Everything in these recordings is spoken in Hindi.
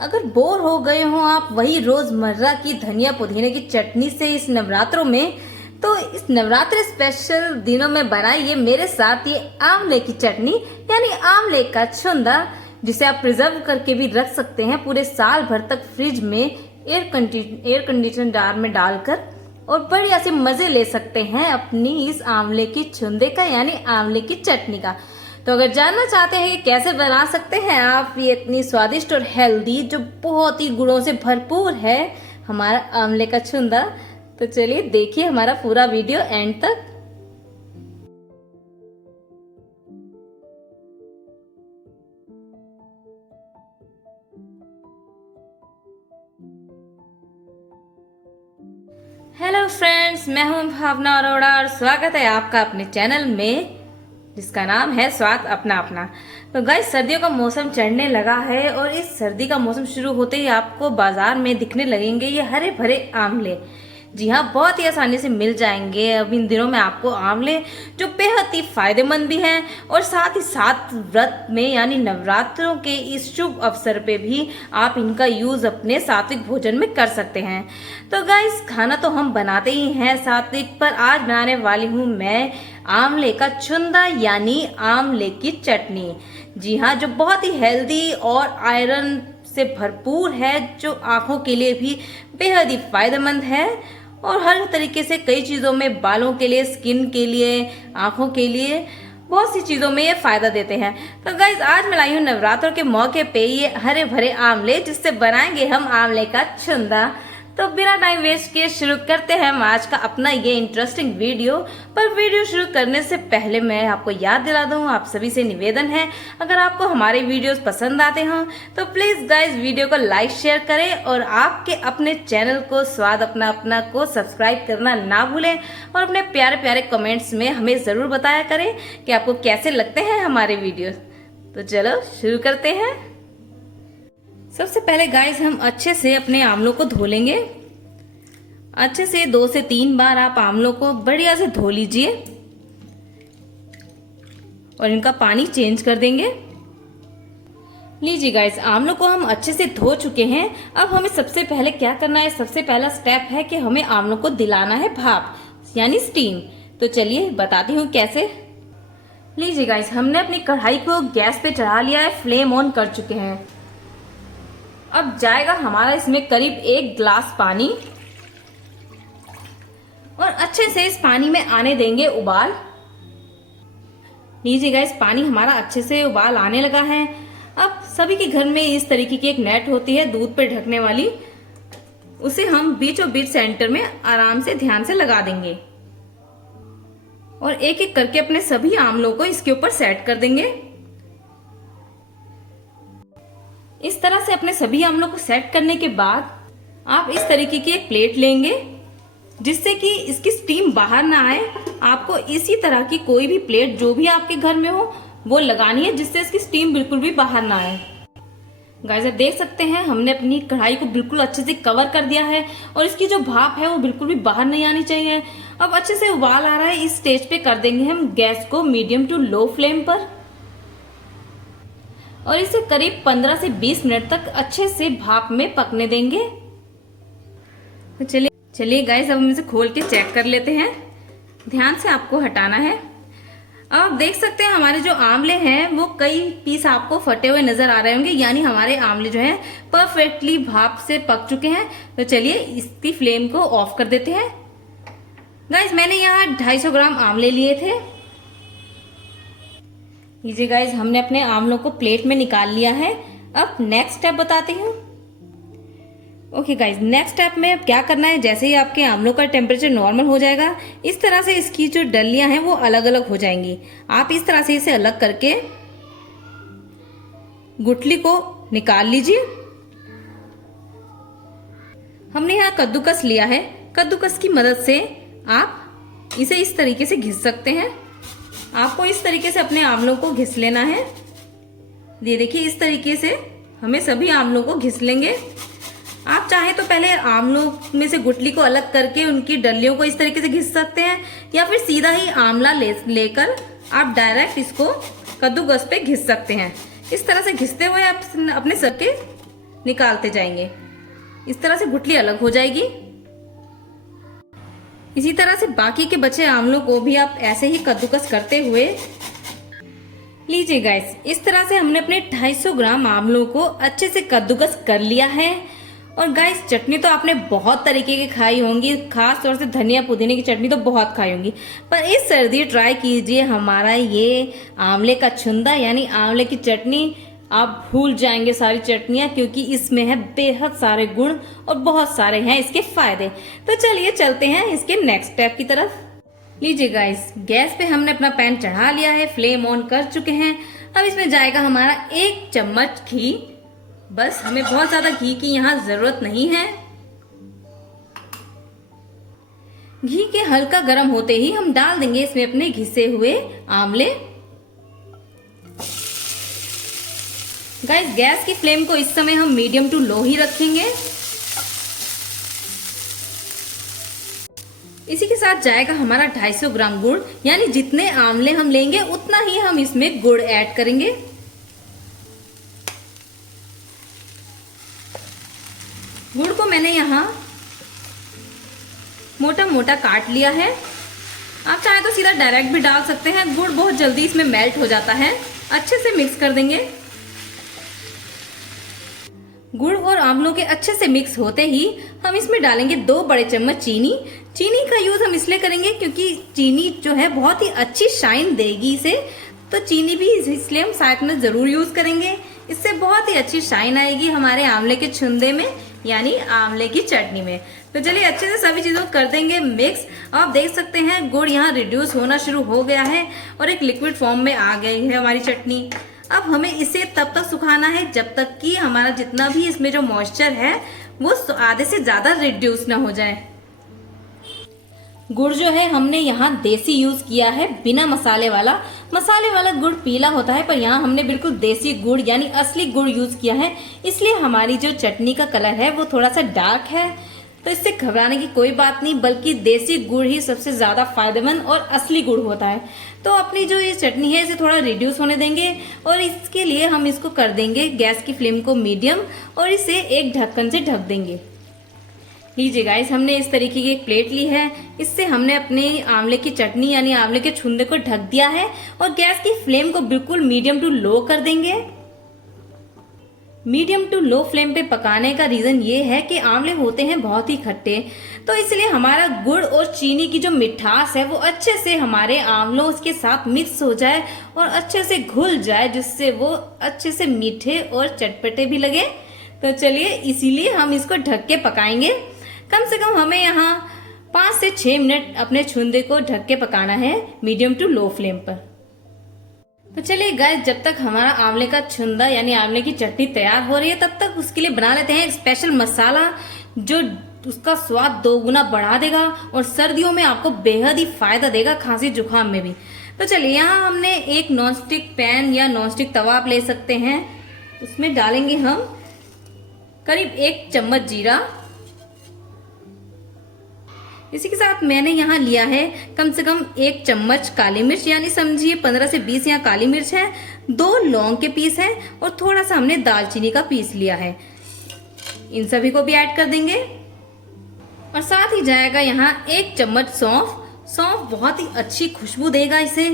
अगर बोर हो गए हो आप वही रोजमर्रा की धनिया पुदीने की चटनी से इस नवरात्रों में, तो इस नवरात्रि स्पेशल दिनों में बनाइए मेरे साथ ये आंवले की चटनी, यानी आंवले का छुंदा, जिसे आप प्रिजर्व करके भी रख सकते हैं पूरे साल भर तक फ्रिज में एयर कंडीशन जार में डालकर, और बढ़िया से मजे ले सकते हैं अपनी इस आंवले की छुंदे का, यानी आंवले की चटनी का। तो अगर जानना चाहते हैं कि कैसे बना सकते हैं आप ये इतनी स्वादिष्ट और हेल्दी, जो बहुत ही गुणों से भरपूर है, हमारा आंवले का छुंदा, तो चलिए देखिए हमारा पूरा वीडियो एंड तक। हेलो फ्रेंड्स, मैं हूं भावना अरोड़ा और स्वागत है आपका अपने चैनल में जिसका नाम है स्वाद अपना अपना। तो गाइस, सर्दियों का मौसम चढ़ने लगा है और इस सर्दी का मौसम शुरू होते ही आपको बाजार में दिखने लगेंगे ये हरे भरे आंवले। जी हाँ, बहुत ही आसानी से मिल जाएंगे अब इन दिनों में आपको आंवले, जो बेहद ही फायदेमंद भी हैं और साथ ही साथ व्रत में यानी नवरात्रों के इस शुभ अवसर पे भी आप इनका यूज अपने सात्विक भोजन में कर सकते हैं। तो गाइस, खाना तो हम बनाते ही हैं सात्विक, पर आज बनाने वाली हूँ मैं आंवले का छुंदा यानी आंवले की चटनी। जी हाँ, जो बहुत ही हेल्दी और आयरन से भरपूर है, जो आंखों के लिए भी बेहद ही फायदेमंद है और हर तरीके से कई चीज़ों में, बालों के लिए, स्किन के लिए, आंखों के लिए, बहुत सी चीज़ों में ये फायदा देते हैं। तो गाइज, आज मैं लाई हूँ नवरात्रों के मौके पे ये हरे भरे आंवले, जिससे बनाएंगे हम आंवले का छुंदा। तो बिना टाइम वेस्ट किए शुरू करते हैं हम आज का अपना ये इंटरेस्टिंग वीडियो। पर वीडियो शुरू करने से पहले मैं आपको याद दिला दूं, आप सभी से निवेदन है, अगर आपको हमारे वीडियोस पसंद आते हों तो प्लीज गाइज वीडियो को लाइक शेयर करें और आपके अपने चैनल को स्वाद अपना अपना को सब्सक्राइब करना ना भूलें और अपने प्यारे प्यारे कमेंट्स में हमें जरूर बताया करें कि आपको कैसे लगते हैं हमारे वीडियो। तो चलो शुरू करते हैं। सबसे पहले गाइस, हम अच्छे से अपने आंवलों को धो लेंगे। अच्छे से 2 से 3 बार आप आंवलों को बढ़िया से धो लीजिए और इनका पानी चेंज कर देंगे। लीजिए गाइस, आंवलों को हम अच्छे से धो चुके हैं। अब हमें सबसे पहले क्या करना है, सबसे पहला स्टेप है कि हमें आंवलों को दिलाना है भाप यानी स्टीम। तो चलिए बताती हूँ कैसे। लीजिए गाइस, हमने अपनी कढ़ाई को गैस पे चढ़ा लिया है, फ्लेम ऑन कर चुके हैं। अब जाएगा हमारा इसमें करीब 1 गिलास पानी और अच्छे से इस पानी में आने देंगे उबाल। लीजिए गाइस, पानी हमारा अच्छे से उबाल आने लगा है। अब सभी के घर में इस तरीके की एक नेट होती है दूध पे ढकने वाली, उसे हम बीचों बीच सेंटर में आराम से ध्यान से लगा देंगे और एक एक करके अपने सभी आंवलों को इसके ऊपर सेट कर देंगे। इस तरह से अपने सभी आंवलों को सेट करने के बाद आप इस तरीके की एक प्लेट लेंगे, जिससे कि इसकी स्टीम बाहर ना आए। आपको इसी तरह की कोई भी प्लेट जो भी आपके घर में हो वो लगानी है, जिससे इसकी स्टीम बिल्कुल भी बाहर ना आए। गाइस, आप देख सकते हैं हमने अपनी कढ़ाई को बिल्कुल अच्छे से कवर कर दिया है और इसकी जो भाप है वो बिल्कुल भी बाहर नहीं आनी चाहिए। अब अच्छे से उबाल आ रहा है, इस स्टेज पे कर देंगे हम गैस को मीडियम टू लो फ्लेम पर और इसे करीब 15 से 20 मिनट तक अच्छे से भाप में पकने देंगे। तो चलिए गाइस, अब हम इसे खोल के चेक कर लेते हैं। ध्यान से आपको हटाना है। अब आप देख सकते हैं हमारे जो आंवले हैं वो कई पीस आपको फटे हुए नजर आ रहे होंगे, यानी हमारे आंवले जो हैं परफेक्टली भाप से पक चुके हैं। तो चलिए इसकी फ्लेम को ऑफ कर देते हैं। गाइस, मैंने यहाँ 250 ग्राम आंवले लिए थे। लीजिए गाइस, हमने अपने आंवलों को प्लेट में निकाल लिया है। अब नेक्स्ट स्टेप बताती हूँ। ओके गाइस, नेक्स्ट स्टेप में अब क्या करना है, जैसे ही आपके आंवलों का टेम्परेचर नॉर्मल हो जाएगा, इस तरह से इसकी जो डलियां हैं वो अलग अलग हो जाएंगी। आप इस तरह से इसे अलग करके गुठली को निकाल लीजिए। हमने यहाँ कद्दूकस लिया है। कद्दूकस की मदद से आप इसे इस तरीके से घिस सकते हैं। आपको इस तरीके से अपने आंवलों को घिस लेना है। ये देखिए, इस तरीके से हमें सभी आंवलों को घिस लेंगे। आप चाहे तो पहले आंवलों में से गुठली को अलग करके उनकी डलियों को इस तरीके से घिस सकते हैं, या फिर सीधा ही आंवला लेकर आप डायरेक्ट इसको कद्दूकस पे घिस सकते हैं। इस तरह से घिसते हुए आप अपने सबके निकालते जाएंगे। इस तरह से गुठली अलग हो जाएगी। इसी तरह से बाकी के बचे आंवलों को भी आप ऐसे ही कद्दूकस करते हुए लीजिए गाइस। इस तरह से हमने अपने 250 ग्राम आंवलों को अच्छे से कद्दूकस कर लिया है। और गाइस चटनी तो आपने बहुत तरीके की खाई होंगी, खास तौर से धनिया पुदीने की चटनी तो बहुत खाई होंगी, पर इस सर्दी ट्राई कीजिए हमारा ये आंवले का छुंदा यानी आंवले की चटनी। आप भूल जाएंगे सारी चटनियां, क्योंकि इसमें है बेहद सारे गुण और बहुत सारे हैं इसके फायदे। तो चलिए चलते हैं इसके नेक्स्ट स्टेप की तरफ। लीजिए गाइस, गैस पे हमने अपना पैन चढ़ा लिया है, फ्लेम ऑन कर चुके हैं। अब इसमें जाएगा हमारा 1 चम्मच घी। बस, हमें बहुत ज्यादा घी की यहाँ जरूरत नहीं है। घी के हल्का गर्म होते ही हम डाल देंगे इसमें अपने घिसे हुए आंवले। गाइस, गैस की फ्लेम को इस समय हम मीडियम टू लो ही रखेंगे। इसी के साथ जाएगा हमारा 250 ग्राम गुड़, यानी जितने आंवले हम लेंगे उतना ही हम इसमें गुड़ ऐड करेंगे। गुड़ को मैंने यहाँ मोटा मोटा काट लिया है। आप चाहे तो सीधा डायरेक्ट भी डाल सकते हैं, गुड़ बहुत जल्दी इसमें मेल्ट हो जाता है। अच्छे से मिक्स कर देंगे। गुड़ और आंवलों के अच्छे से मिक्स होते ही हम इसमें डालेंगे 2 बड़े चम्मच चीनी। चीनी का यूज हम इसलिए करेंगे क्योंकि चीनी जो है बहुत ही अच्छी शाइन देगी इसे, तो चीनी भी इसलिए हम साथ में जरूर यूज करेंगे। इससे बहुत ही अच्छी शाइन आएगी हमारे आंवले के छुंदे में यानी आंवले की चटनी में। तो चलिए अच्छे से सभी चीजों को कर देंगे मिक्स। आप देख सकते हैं गुड़ यहाँ रिड्यूस होना शुरू हो गया है और एक लिक्विड फॉर्म में आ गई है हमारी चटनी। अब हमें इसे तब तक सुखाना है जब तक कि हमारा जितना भी इसमें जो मॉइस्चर है वो आधे से ज्यादा रिड्यूस ना हो जाए। गुड़ जो है हमने यहाँ देसी यूज किया है, बिना मसाले वाला। मसाले वाला गुड़ पीला होता है, पर यहाँ हमने बिल्कुल देसी गुड़ यानी असली गुड़ यूज किया है, इसलिए हमारी जो चटनी का कलर है वो थोड़ा सा डार्क है। तो इससे घबराने की कोई बात नहीं, बल्कि देसी गुड़ ही सबसे ज्यादा फायदेमंद और असली गुड़ होता है। तो अपनी जो ये चटनी है इसे थोड़ा रिड्यूस होने देंगे और इसके लिए हम इसको कर देंगे गैस की फ्लेम को मीडियम और इसे एक ढक्कन से ढक देंगे। लीजिए गाइस, हमने इस तरीके की एक प्लेट ली है, इससे हमने अपने आंवले की चटनी यानी आंवले के छुंदे को ढक दिया है और गैस की फ्लेम को बिल्कुल मीडियम टू लो कर देंगे। मीडियम टू लो फ्लेम पे पकाने का रीजन ये है कि आंवले होते हैं बहुत ही खट्टे, तो इसलिए हमारा गुड़ और चीनी की जो मिठास है वो अच्छे से हमारे आंवलों के साथ मिक्स हो जाए और अच्छे से घुल जाए, जिससे वो अच्छे से मीठे और चटपटे भी लगे। तो चलिए इसीलिए हम इसको ढक के पकाएंगे। कम से कम हमें यहाँ 5 से 6 मिनट अपने छुंदे को ढक के पकाना है मीडियम टू लो फ्लेम पर। तो चलिए गाइस, जब तक हमारा आंवले का छुंदा यानी आंवले की चटनी तैयार हो रही है तब तक उसके लिए बना लेते हैं एक स्पेशल मसाला जो उसका स्वाद 2 गुना बढ़ा देगा और सर्दियों में आपको बेहद ही फायदा देगा खांसी जुकाम में भी। तो चलिए यहाँ हमने एक नॉनस्टिक पैन या नॉनस्टिक तवा आप ले सकते हैं, उसमें डालेंगे हम करीब 1 चम्मच जीरा। इसी के साथ मैंने यहाँ लिया है कम से कम 1 चम्मच काली मिर्च, यानी समझिए 15 से 20 यहाँ काली मिर्च है, 2 लौंग के पीस है और थोड़ा सा हमने दालचीनी का पीस लिया है। इन सभी को भी ऐड कर देंगे और साथ ही जाएगा यहाँ 1 चम्मच सौंफ। सौंफ बहुत ही अच्छी खुशबू देगा इसे।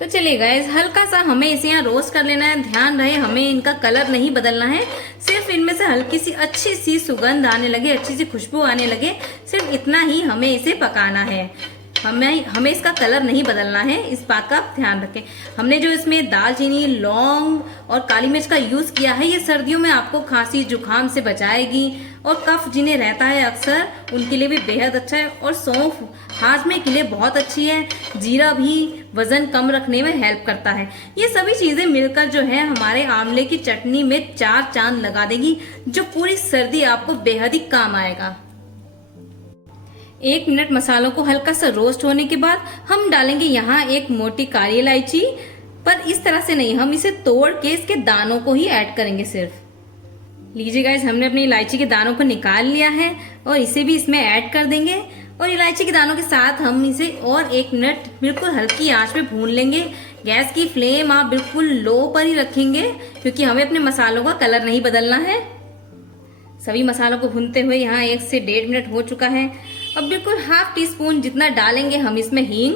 तो चलिए गाइस, हल्का सा हमें इसे यहाँ रोस्ट कर लेना है। ध्यान रहे हमें इनका कलर नहीं बदलना है, सिर्फ इनमें से हल्की सी अच्छी सी सुगंध आने लगे, अच्छी सी खुशबू आने लगे, सिर्फ इतना ही हमें इसे पकाना है। हमें इसका कलर नहीं बदलना है, इस बात का आप ध्यान रखें। हमने जो इसमें दालचीनी, लौंग और काली मिर्च का यूज किया है ये सर्दियों में आपको खांसी जुकाम से बचाएगी और कफ जिन्हें रहता है अक्सर उनके लिए भी बेहद अच्छा है। और सौंफ हाजमे के लिए बहुत अच्छी है। जीरा भी वजन कम रखने में हेल्प करता है। ये सभी चीजें मिलकर जो है हमारे आंवले की चटनी में 4 चांद लगा देगी, जो पूरी सर्दी आपको बेहद ही काम आएगा। 1 मिनट मसालों को हल्का सा रोस्ट होने के बाद हम डालेंगे यहाँ एक मोटी काली इलायची, पर इस तरह से नहीं, हम इसे तोड़ के इसके दानों को ही ऐड करेंगे सिर्फ। लीजिए गाइस, हमने अपनी इलायची के दानों को निकाल लिया है और इसे भी इसमें ऐड कर देंगे और इलायची के दानों के साथ हम इसे और 1 मिनट बिल्कुल हल्की आंच पे भून लेंगे। गैस की फ्लेम आप बिल्कुल लो पर ही रखेंगे क्योंकि हमें अपने मसालों का कलर नहीं बदलना है। सभी मसालों को भूनते हुए यहाँ 1 से 1.5 मिनट हो चुका है। अब बिल्कुल ½ टीस्पून जितना डालेंगे हम इसमें हींग,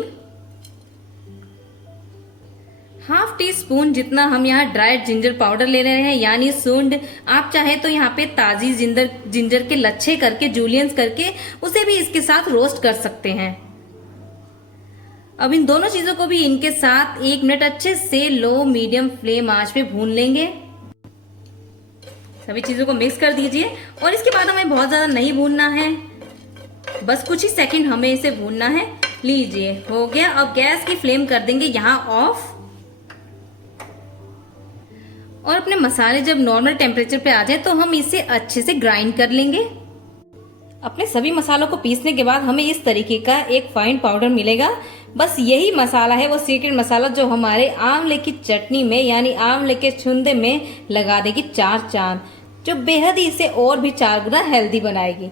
½ टीस्पून जितना हम यहाँ ड्राइड जिंजर पाउडर ले रहे हैं यानी सूंड। आप चाहे तो यहाँ पे ताजी जिंजर के लच्छे करके जूलियंस करके उसे भी इसके साथ रोस्ट कर सकते हैं। अब इन दोनों चीजों को भी इनके साथ 1 मिनट अच्छे से लो मीडियम फ्लेम आंच पे भून लेंगे। सभी चीजों को मिक्स कर दीजिए और इसके बाद हमें बहुत ज्यादा नहीं भूनना है, बस कुछ ही सेकंड हमें इसे भूनना है। लीजिए हो गया। अब गैस की फ्लेम कर देंगे यहाँ ऑफ और अपने मसाले जब नॉर्मल टेम्परेचर पे आ जाए तो हम इसे अच्छे से ग्राइंड कर लेंगे। अपने सभी मसालों को पीसने के बाद हमें इस तरीके का एक फाइन पाउडर मिलेगा। बस यही मसाला है वो सीक्रेट मसाला जो हमारे आंवले की चटनी में यानी आंवले के छुंदे में लगा देगी 4 चांद, जो बेहद ही इसे और भी 4 गुना हेल्दी बनाएगी।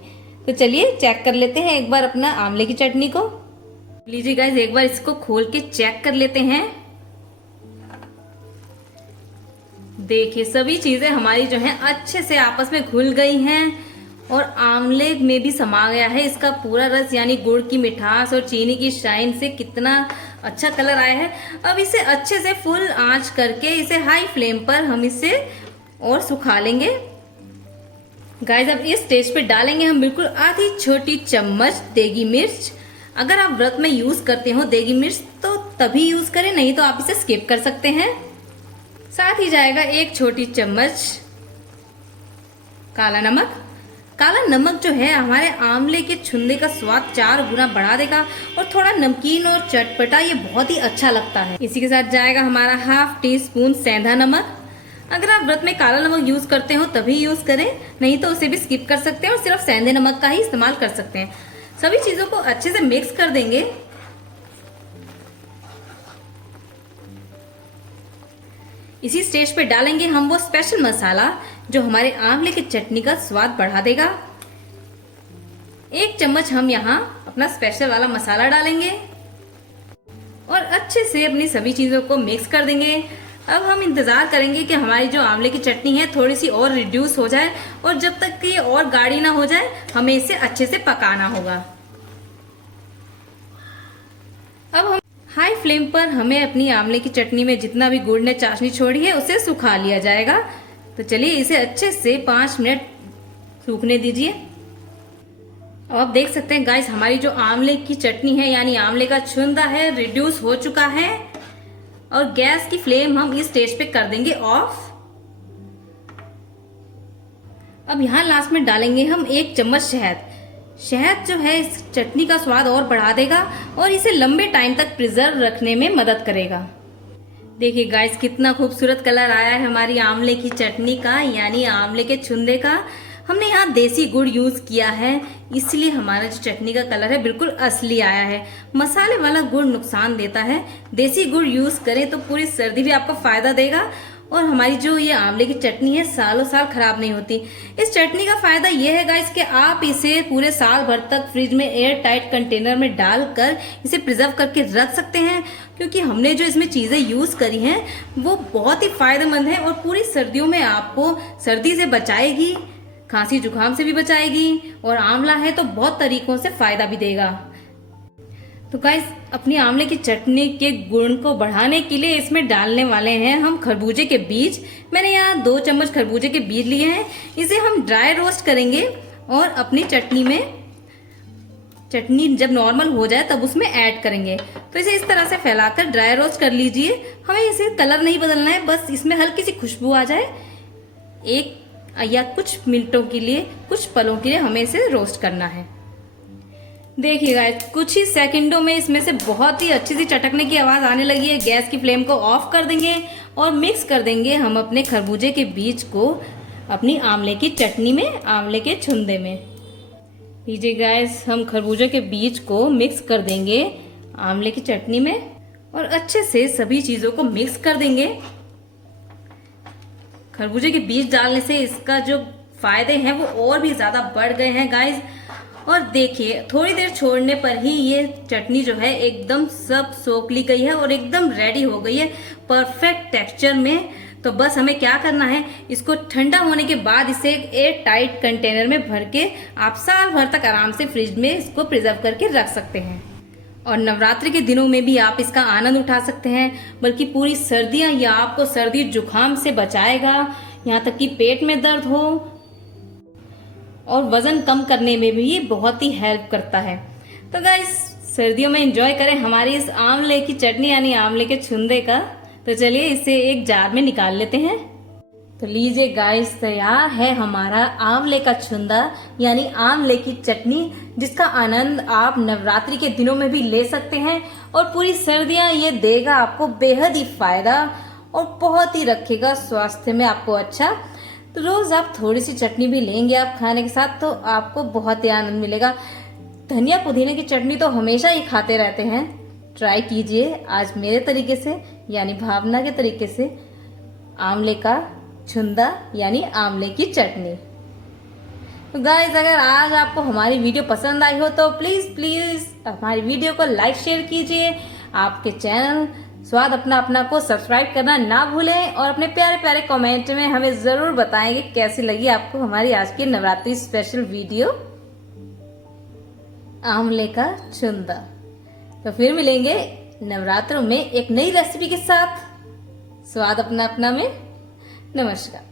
तो चलिए चेक कर लेते हैं एक बार अपना आंवले की चटनी को। लीजिए गाइस, एक बार इसको खोल के चेक कर लेते हैं। देखिए सभी चीजें हमारी जो हैं अच्छे से आपस में घुल गई हैं और आंवले में भी समा गया है इसका पूरा रस, यानी गुड़ की मिठास और चीनी की शाइन से कितना अच्छा कलर आया है। अब इसे अच्छे से फुल आंच करके इसे हाई फ्लेम पर हम इसे और सुखा लेंगे। गाइस अब इस स्टेज पे डालेंगे हम बिल्कुल आधी छोटी चम्मच देगी मिर्च। अगर आप व्रत में यूज करते हो देगी मिर्च तो तभी यूज करें, नहीं तो आप इसे स्किप कर सकते हैं। साथ ही जाएगा 1 छोटी चम्मच काला नमक। काला नमक जो है हमारे आंवले के छुंदे का स्वाद 4 गुना बढ़ा देगा और थोड़ा नमकीन और चटपटा ये बहुत ही अच्छा लगता है। इसी के साथ जाएगा हमारा ½ टीस्पून सेंधा नमक। अगर आप व्रत में काला नमक यूज करते हो तभी यूज करें, नहीं तो उसे भी स्किप कर सकते हैं और सिर्फ सेंधे नमक का ही इस्तेमाल कर सकते हैं। सभी चीजों को अच्छे से मिक्स कर देंगे। इसी स्टेज पे डालेंगे हम वो स्पेशल मसाला जो हमारे आंवले की चटनी का स्वाद बढ़ा देगा। 1 चम्मच हम यहाँ अपना स्पेशल वाला मसाला डालेंगे और अच्छे से अपनी सभी चीजों को मिक्स कर देंगे। अब हम इंतजार करेंगे कि हमारी जो आंवले की चटनी है थोड़ी सी और रिड्यूस हो जाए और जब तक कि ये और गाढ़ी ना हो जाए हमें इसे अच्छे से पकाना होगा। अब हम हाई फ्लेम पर हमें अपनी आंवले की चटनी में जितना भी गुड़ ने चाशनी छोड़ी है उसे सुखा लिया जाएगा। तो चलिए इसे अच्छे से 5 मिनट सूखने दीजिए। अब आप देख सकते हैं गाइस हमारी जो आंवले की चटनी है यानी आंवले का छुंदा है रिड्यूस हो चुका है और गैस की फ्लेम हम इस स्टेज पे कर देंगे ऑफ। अब यहाँ लास्ट में डालेंगे हम 1 चम्मच शहद। शहद जो है इस चटनी का स्वाद और बढ़ा देगा और इसे लंबे टाइम तक प्रिजर्व रखने में मदद करेगा। देखिए गाइस कितना खूबसूरत कलर आया है हमारी आंवले की चटनी का यानी आंवले के छुंदे का। हमने यहाँ देसी गुड़ यूज किया है इसलिए हमारा जो चटनी का कलर है बिल्कुल असली आया है। मसाले वाला गुड़ नुकसान देता है, देसी गुड़ यूज करें तो पूरी सर्दी भी आपको फायदा देगा और हमारी जो ये आंवले की चटनी है सालों साल खराब नहीं होती। इस चटनी का फायदा ये है गाइस कि आप इसे पूरे साल भर तक फ्रिज में एयर टाइट कंटेनर में डालकर इसे प्रिजर्व करके रख सकते हैं क्योंकि हमने जो इसमें चीजें यूज करी हैं वो बहुत ही फायदेमंद है और पूरी सर्दियों में आपको सर्दी से बचाएगी, खांसी जुकाम से भी बचाएगी और आंवला है तो बहुत तरीकों से फायदा भी देगा। तो गाइस अपनी आंवले की चटनी के गुण को बढ़ाने के लिए इसमें डालने वाले हैं हम खरबूजे के बीज। मैंने यहाँ 2 चम्मच खरबूजे के बीज लिए हैं। इसे हम ड्राई रोस्ट करेंगे और अपनी चटनी में चटनी जब नॉर्मल हो जाए तब उसमें ऐड करेंगे। तो इसे इस तरह से फैलाकर ड्राई रोस्ट कर लीजिए। हमें इसे कलर नहीं बदलना है, बस इसमें हल्की सी खुशबू आ जाए। 1 या कुछ मिनटों के लिए, कुछ पलों के लिए हमें इसे रोस्ट करना है। देखिए गाइस कुछ ही सेकंडों में इसमें से बहुत ही अच्छी सी चटकने की आवाज आने लगी है। गैस की फ्लेम को ऑफ कर देंगे और मिक्स कर देंगे हम अपने खरबूजे के बीज को अपनी आंवले की चटनी में, आंवले के छुंदे में। लीजिए गाइस हम खरबूजे के बीज को मिक्स कर देंगे आंवले की चटनी में और अच्छे से सभी चीजों को मिक्स कर देंगे। खरबूजे के बीज डालने से इसका जो फायदे हैं वो और भी ज्यादा बढ़ गए हैं गाइस। और देखिए थोड़ी देर छोड़ने पर ही ये चटनी जो है एकदम सब सोख ली गई है और एकदम रेडी हो गई है परफेक्ट टेक्सचर में। तो बस हमें क्या करना है, इसको ठंडा होने के बाद इसे एक एयर टाइट कंटेनर में भर के आप साल भर तक आराम से फ्रिज में इसको प्रिजर्व करके रख सकते हैं। और नवरात्रि के दिनों में भी आप इसका आनंद उठा सकते हैं, बल्कि पूरी सर्दियां ये आपको सर्दी जुकाम से बचाएगा, यहाँ तक कि पेट में दर्द हो और वजन कम करने में भी ये बहुत ही हेल्प करता है। तो गाइस सर्दियों में एंजॉय करें हमारी इस आंवले की चटनी यानी आंवले के छुंदे का। तो चलिए इसे एक जार में निकाल लेते हैं। तो लीजिए गाइस तैयार है हमारा आंवले का छुंदा यानी आंवले की चटनी, जिसका आनंद आप नवरात्रि के दिनों में भी ले सकते हैं और पूरी सर्दियां ये देगा आपको बेहद ही फायदा और बहुत ही रखेगा स्वास्थ्य में आपको अच्छा। तो रोज आप थोड़ी सी चटनी भी लेंगे आप खाने के साथ तो आपको बहुत ही आनंद मिलेगा। धनिया पुदीने की चटनी तो हमेशा ही खाते रहते हैं, ट्राई कीजिए आज मेरे तरीके से यानी भावना के तरीके से आंवले का छुंदा यानी आंवले की चटनी। तो गाइस अगर आज आपको हमारी वीडियो पसंद आई हो तो प्लीज हमारी वीडियो को लाइक शेयर कीजिए। आपके चैनल स्वाद अपना अपना को सब्सक्राइब करना ना भूलें और अपने प्यारे प्यारे कमेंट में हमें जरूर बताएं कि कैसी लगी आपको हमारी आज की नवरात्रि स्पेशल वीडियो आंवले का छुंदा। तो फिर मिलेंगे नवरात्रों में एक नई रेसिपी के साथ। स्वाद अपना अपना में नमस्कार।